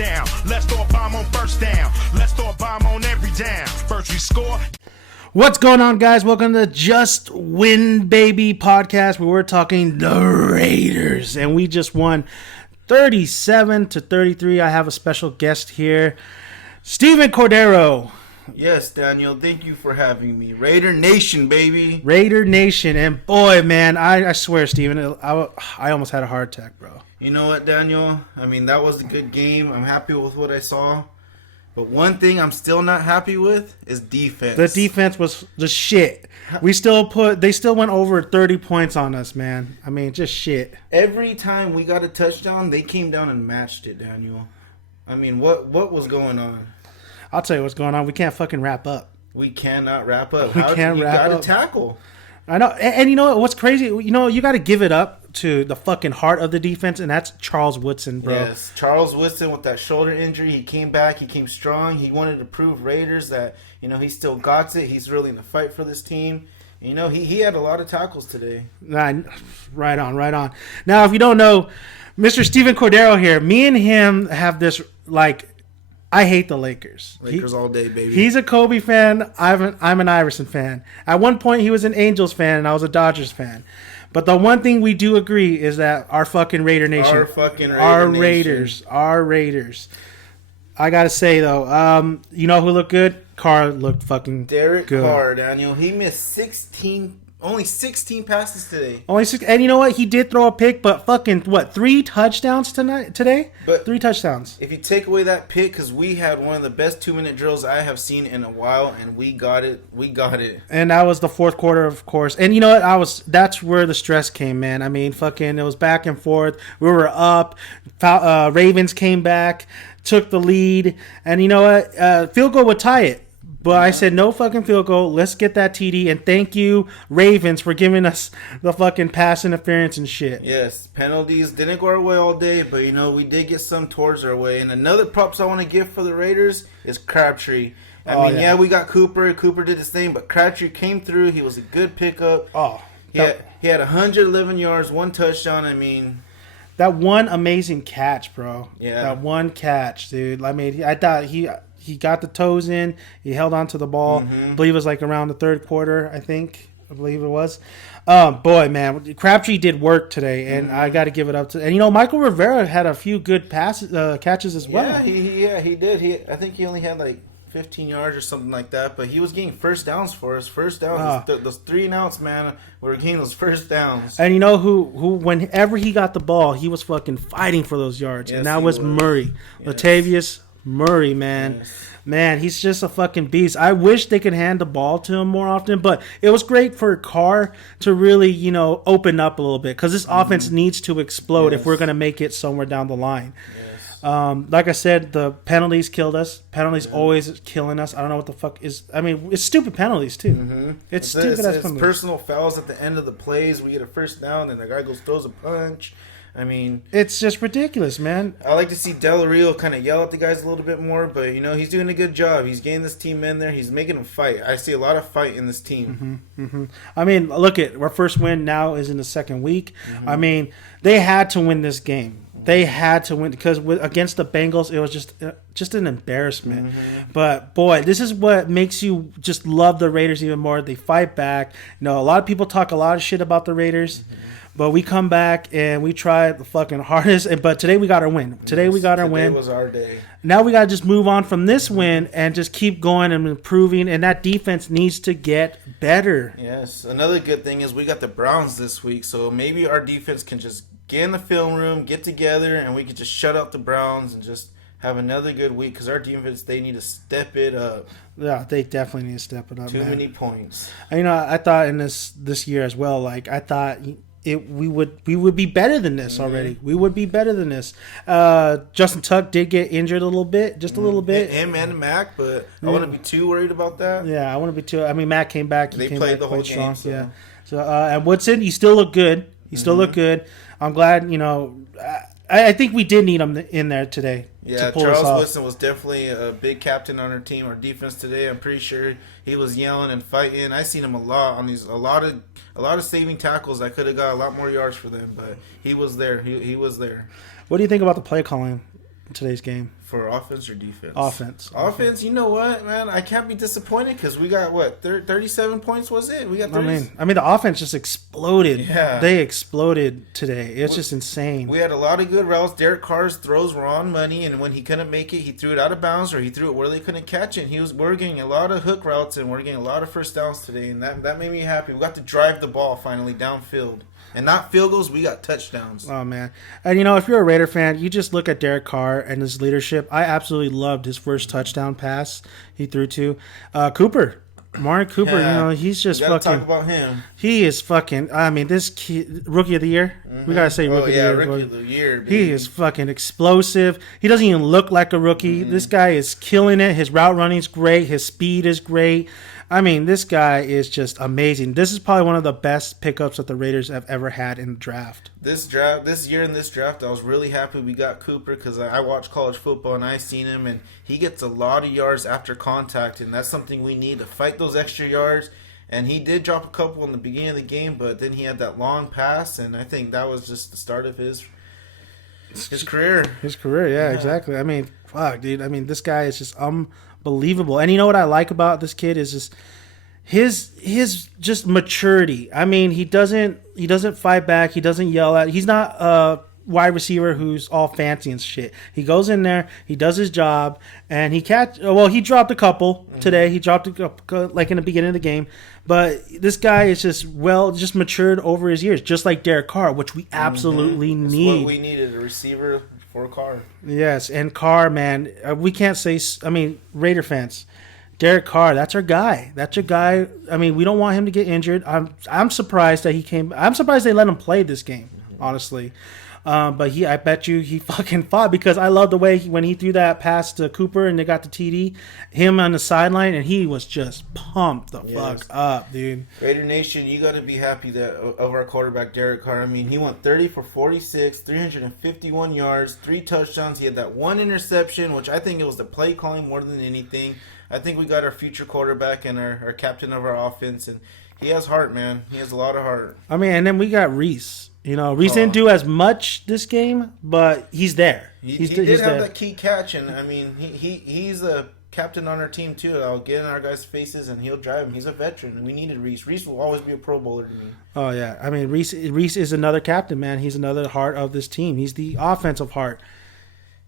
down. Let's throw a bomb on first down. Let's throw a bomb on every down. First we score. What's going on, guys? Welcome to Just Win Baby podcast, where we're talking the Raiders, and we just won 37-33. I have a special guest here, Steven Cordero. Yes, Daniel, thank you for having me. Raider Nation, baby. Raider Nation, and boy, man, I swear, Steven, I almost had a heart attack, bro. You know what, Daniel? I mean, that was a good game. I'm happy with what I saw. But one thing I'm still not happy with is defense. The defense was the shit. They still went over 30 points on us, man. I mean, just shit. Every time we got a touchdown, they came down and matched it, Daniel. I mean, what was going on? I'll tell you what's going on. We can't fucking wrap up. We cannot wrap up. We can't wrap up. You got to tackle. I know. And you know what's crazy? You know, you got to give it up to the fucking heart of the defense, and that's Charles Woodson, bro. Yes, Charles Woodson with that shoulder injury. He came back. He came strong. He wanted to prove Raiders that, you know, he still got it. He's really in the fight for this team. You know, he had a lot of tackles today. Right on. Now, if you don't know, Mr. Steven Cordero here, me and him have this, like, I hate the Lakers. Lakers all day, baby. He's a Kobe fan. I'm an Iverson fan. At one point, he was an Angels fan, and I was a Dodgers fan. But the one thing we do agree is that our fucking Raider Nation. Our Raiders. I got to say, though, you know who looked good? Carr looked fucking Derek good. Carr, Daniel. He missed only 16 passes today. And you know what? He did throw a pick, but fucking, 3 touchdowns today? But 3 touchdowns. If you take away that pick, because we had one of the best 2-minute drills I have seen in a while, and we got it. And that was the fourth quarter, of course. And you know what? That's where the stress came, man. I mean, fucking, it was back and forth. We were up. Ravens came back, took the lead. And you know what? Field goal would tie it. But I said, no fucking field goal. Let's get that TD. And thank you, Ravens, for giving us the fucking pass interference and shit. Yes, penalties didn't go our way all day, but, you know, we did get some towards our way. And another props I want to give for the Raiders is Crabtree. I mean, we got Cooper. Cooper did his thing, but Crabtree came through. He was a good pickup. He had 111 yards, 1 touchdown. I mean, that one amazing catch, bro. Yeah. That one catch, dude. I mean, I thought he got the toes in. He held on to the ball. I believe it was like around the third quarter, I believe it was. Boy, man, Crabtree did work today, and I got to give it up to. And, you know, Michael Rivera had a few good catches as well. Yeah, he did. I think he only had like 15 yards or something like that, but he was getting first downs for us. First downs, those 3 and outs, man. We were getting those first downs. And you know who whenever he got the ball, he was fucking fighting for those yards, and that was Murray. Yes. Latavius Murray, man. Yes. Man, he's just a fucking beast. I wish they could hand the ball to him more often, but it was great for Carr to really, you know, open up a little bit, because this offense needs to explode if we're going to make it somewhere down the line. Yes. Like I said, the penalties killed us. Penalties always killing us. I don't know what the fuck is. I mean, it's stupid penalties, too. It's stupid as penalties. Personal fouls at the end of the plays. We get a first down, and the guy throws a punch. I mean, it's just ridiculous, man. I like to see Del Rio kind of yell at the guys a little bit more, but, you know, he's doing a good job. He's getting this team in there. He's making them fight. I see a lot of fight in this team. I mean, look our first win now is in the second week. I mean, they had to win this game. They had to win, because against the Bengals, it was just an embarrassment. But, boy, this is what makes you just love the Raiders even more. They fight back. You know, a lot of people talk a lot of shit about the Raiders. But we come back and we try the fucking hardest. But today we got our win. Today was our day. Now we got to just move on from this win and just keep going and improving. And that defense needs to get better. Yes. Another good thing is we got the Browns this week. So maybe our defense can just get in the film room, get together, and we can just shut out the Browns and just have another good week. Because our defense, they need to step it up. Yeah, they definitely need to step it up. Too many points. And, you know, I thought in this year as well, like, I thought we would be better than this already. We would be better than this. Justin Tuck did get injured a little bit, just a little bit. Him and Mac, but I wouldn't be too worried about that. Yeah, I wouldn't be too. I mean, Mac came back. They played the whole game. So. Yeah. So and Woodson, he still looked good. He still looked good. I'm glad. You know, I think we did need him in there today. Yeah, Charles Woodson was definitely a big captain on our team, our defense today. I'm pretty sure he was yelling and fighting. I seen him a lot on a lot of saving tackles. I could have got a lot more yards for them, but he was there. He was there. What do you think about the play calling? in today's game? For offense or defense? Offense. Offense, you know what, man? I can't be disappointed because we got, 37 points was it? We got 30. I mean, the offense just exploded. Yeah. They exploded today. It's just insane. We had a lot of good routes. Derek Carr's throws were on money, and when he couldn't make it, he threw it out of bounds or he threw it where they couldn't catch it. We're getting a lot of hook routes, and we're getting a lot of first downs today, and that made me happy. We got to drive the ball finally downfield. And not field goals, we got touchdowns. Oh, man. And, if you're a Raider fan, you just look at Derek Carr and his leadership. I absolutely loved his first touchdown pass he threw to Cooper. Amari Cooper, Yeah. He's just We gotta fucking... talk about him. He is fucking... I mean, this kid, Rookie of the Year? We gotta say Rookie of the Year. Rookie of the Year, baby. He is fucking explosive. He doesn't even look like a rookie. This guy is killing it. His route running's great. His speed is great. I mean, this guy is just amazing. This is probably one of the best pickups that the Raiders have ever had in the draft. This year in this draft, I was really happy we got Cooper because I watch college football and I seen him, and he gets a lot of yards after contact, and that's something we need to fight those extra yards. And he did drop a couple in the beginning of the game, but then he had that long pass, and I think that was just the start of his career. His career, yeah, exactly. I mean, fuck, dude. I mean, this guy is just unbelievable. And you know what I like about this kid is just his just maturity. I mean, he doesn't fight back. He doesn't yell at. He's not a wide receiver who's all fancy and shit. He goes in there, he does his job, and he dropped a couple today. He dropped a couple, like in the beginning of the game. But this guy is just matured over his years, just like Derek Carr, which we absolutely need. That's what we needed, a receiver for Carr. Yes, and Carr, man, we can't say. I mean, Raider fans, Derek Carr, that's our guy. That's your guy. I mean, we don't want him to get injured. I'm surprised that he came. I'm surprised they let him play this game, honestly. But I bet you he fucking fought because I love the way when he threw that pass to Cooper and they got the TD, him on the sideline, and he was just pumped the fuck up, dude. Raider Nation, you got to be happy that of our quarterback Derek Carr. I mean, he went 30 for 46, 351 yards, 3 touchdowns. He had that one interception, which I think it was the play calling more than anything. I think we got our future quarterback and our captain of our offense, and he has heart, man. He has a lot of heart. I mean, and then we got Reese. Reese didn't do as much this game, but he's there. He did have that key catch, and I mean, he's a captain on our team too. I'll get in our guys' faces, and he'll drive him. He's a veteran, and we needed Reese. Reese will always be a Pro Bowler to me. Oh yeah, I mean Reese is another captain, man. He's another heart of this team. He's the offensive heart.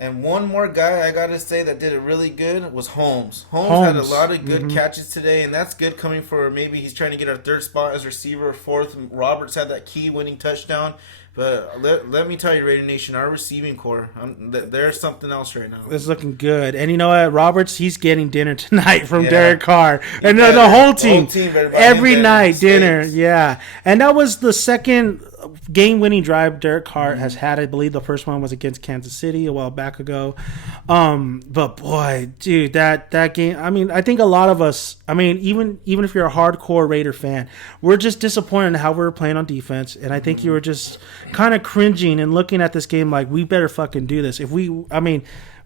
And one more guy I gotta say that did it really good was Holmes. Holmes had a lot of good catches today, and that's good coming for maybe he's trying to get our third spot as receiver, fourth. Roberts had that key winning touchdown. But let me tell you, Raider Nation, our receiving core, there's something else right now. It's looking good. And you know what? Roberts, he's getting dinner tonight from Derek Carr. And the whole team. Every night, dinner. Yeah. And that was the second game-winning drive Derek Carr has had. I believe the first one was against Kansas City a while back ago. But boy, dude, that game, I mean, I think a lot of us, I mean, even if you're a hardcore Raider fan, we're just disappointed in how we were playing on defense. And I think you were just kind of cringing and looking at this game like, we better fucking do this. We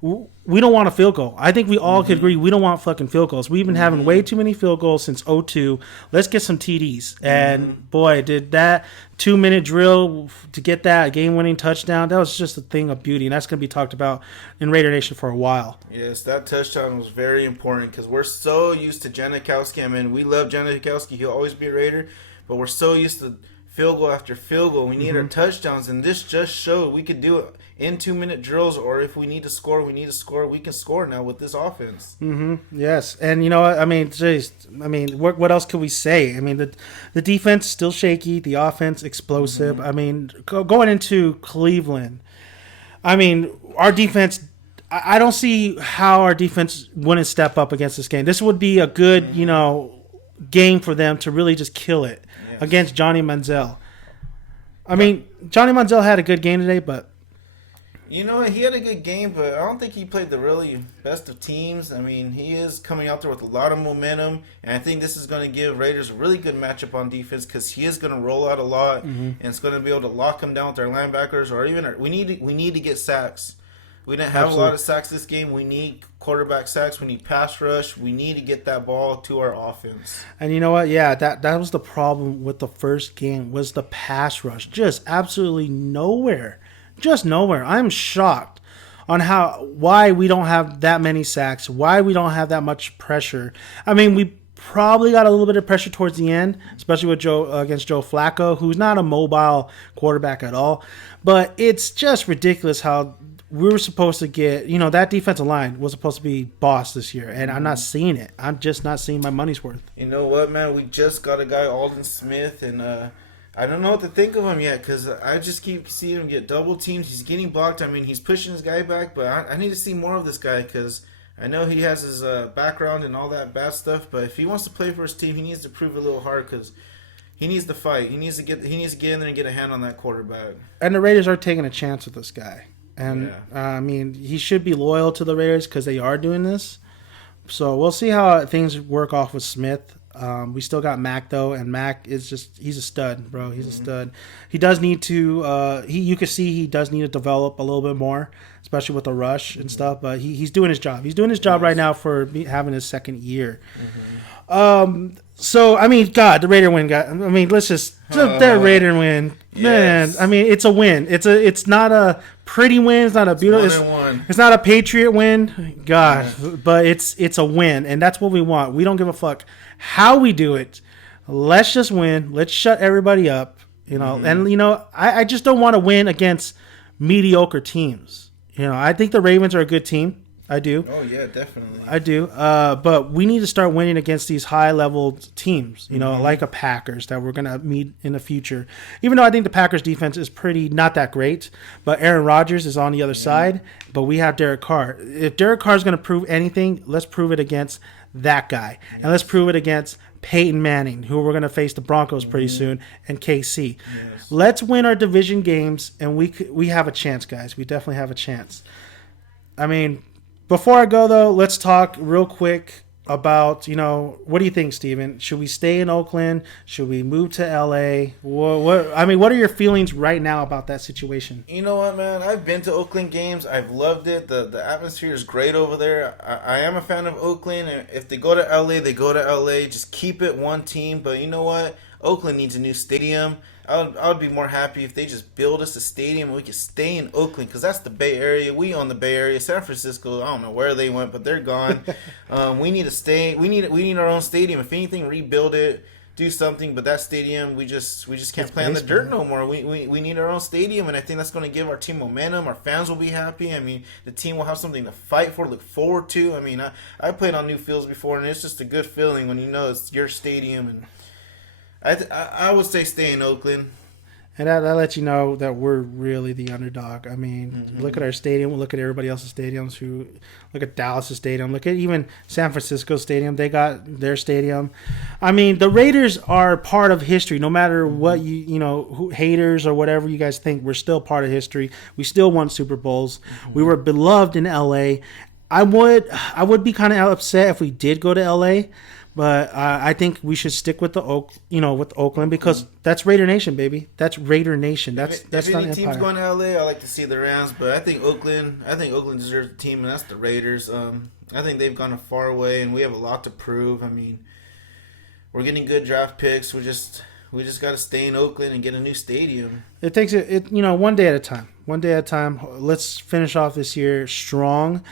don't want a field goal. I think we all could agree we don't want fucking field goals. We've been having way too many field goals since 2002. Let's get some TDs. And boy, did that 2-minute drill to get that game-winning touchdown, that was just a thing of beauty. And that's going to be talked about in Raider Nation for a while. Yes, that touchdown was very important because we're so used to Janikowski. I mean, we love Janikowski. He'll always be a Raider. But we're so used to field goal after field goal. We need our touchdowns. And this just showed we could do it in 2-minute drills, or if we need to score, we can score now with this offense. Yes, and you know what? I mean, what else could we say? I mean, the defense still shaky, the offense explosive. I mean, going into Cleveland, I mean, our defense, I don't see how our defense wouldn't step up against this game. This would be a good, game for them to really just kill it against Johnny Manziel. I mean, Johnny Manziel had a good game today, but he had a good game, but I don't think he played the really best of teams. I mean, he is coming out there with a lot of momentum, and I think this is going to give Raiders a really good matchup on defense because he is going to roll out a lot, and it's going to be able to lock him down with our linebackers, or even we need to get sacks. We didn't have a lot of sacks this game. We need quarterback sacks. We need pass rush. We need to get that ball to our offense. And you know what? Yeah, that was the problem with the first game was the pass rush. Just absolutely nowhere. Just nowhere. I'm shocked why we don't have that many sacks, why we don't have that much pressure. I mean, we probably got a little bit of pressure towards the end, especially with against Joe Flacco, who's not a mobile quarterback at all. But it's just ridiculous how we were supposed to get, that defensive line was supposed to be boss this year, and I'm not seeing it. I'm just not seeing my money's worth. You know what, man? We just got a guy, Aldon Smith, and I don't know what to think of him yet because I just keep seeing him get double teamed. He's getting blocked. I mean, he's pushing his guy back, but I need to see more of this guy because I know he has his background and all that bad stuff, but if he wants to play for his team, he needs to prove a little hard because he needs to fight. He needs to get in there and get a hand on that quarterback. And the Raiders are taking a chance with this guy. And, I mean, he should be loyal to the Raiders because they are doing this. So we'll see how things work off with Smith. We still got Mac, though, and Mac is he's a stud, bro. He's a stud. He does need to, you can see he does need to develop a little bit more, especially with the rush and stuff, but he's doing his job. He's doing his job right now for having his second year. So, I mean, God, the Raider win, guy. I mean, let's just that Raider win, man. Yes. I mean, it's a win. It's not a pretty win. It's not a beautiful. It's not a Patriot win, God, but it's a win, and that's what we want. We don't give a fuck how we do it. Let's just win. Let's shut everybody up, And I just don't want to win against mediocre teams. I think the Ravens are a good team. I do. Oh, yeah, definitely. I do. But we need to start winning against these high-level teams, like a Packers that we're going to meet in the future. Even though I think the Packers defense is not that great, but Aaron Rodgers is on the other side, but we have Derek Carr. If Derek Carr is going to prove anything, let's prove it against that guy. Yes. And let's prove it against Peyton Manning, who we're going to face the Broncos pretty soon, and KC. Yes. Let's win our division games, and we have a chance, guys. We definitely have a chance. I mean, before I go, though, let's talk real quick about, what do you think, Steven? Should we stay in Oakland? Should we move to L.A.? What are your feelings right now about that situation? You know what, man? I've been to Oakland games. I've loved it. The atmosphere is great over there. I am a fan of Oakland. And if they go to L.A., they go to L.A. Just keep it one team. But you know what? Oakland needs a new stadium. I would be more happy if they just build us a stadium and we could stay in Oakland because that's the Bay Area. We own the Bay Area. San Francisco, I don't know where they went, but they're gone. We need to stay. We need our own stadium. If anything, rebuild it, do something. But that stadium, we just can't play in the dirt no more. We need our own stadium, and I think that's going to give our team momentum. Our fans will be happy. I mean, the team will have something to fight for, look forward to. I mean, I played on new fields before, and it's just a good feeling when you know it's your stadium and. I would say stay in Oakland. And that lets you know that we're really the underdog. I mean, look at our stadium. Look at everybody else's stadiums. Look at Dallas' stadium. Look at even San Francisco stadium. They got their stadium. I mean, the Raiders are part of history. No matter what haters or whatever you guys think, we're still part of history. We still won Super Bowls. We were beloved in L.A. I would be kind of upset if we did go to L.A., but I think we should stick with with Oakland because that's Raider Nation, baby. That's Raider Nation. That's if not any Empire. teams going to LA, I like to see the Rams, but I think Oakland deserves a team, and that's the Raiders. I think they've gone a far way, and we have a lot to prove. I mean, we're getting good draft picks. We just got to stay in Oakland and get a new stadium. It takes it one day at a time. One day at a time. Let's finish off this year strong.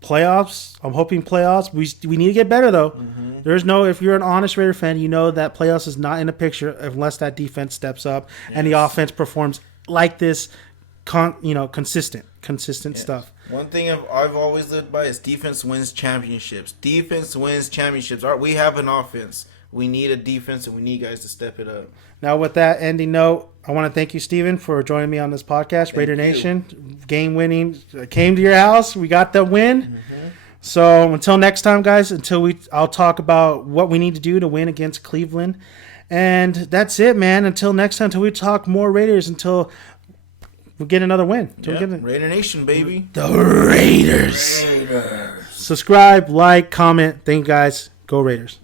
Playoffs. I'm hoping playoffs. We need to get better though. There's no. If you're an honest Raider fan, you know that playoffs is not in the picture unless that defense steps up and the offense performs like this. Consistent stuff. One thing I've always lived by is defense wins championships. Defense wins championships. We have an offense. We need a defense, and we need guys to step it up. Now, with that ending note, I want to thank you, Steven, for joining me on this podcast. Raider Nation, game winning, came to your house. We got the win. So until next time, guys, I'll talk about what we need to do to win against Cleveland. And that's it, man. Until next time, until we talk more Raiders, until we get another win. Raider Nation, baby. The Raiders. Subscribe, like, comment. Thank you, guys. Go Raiders.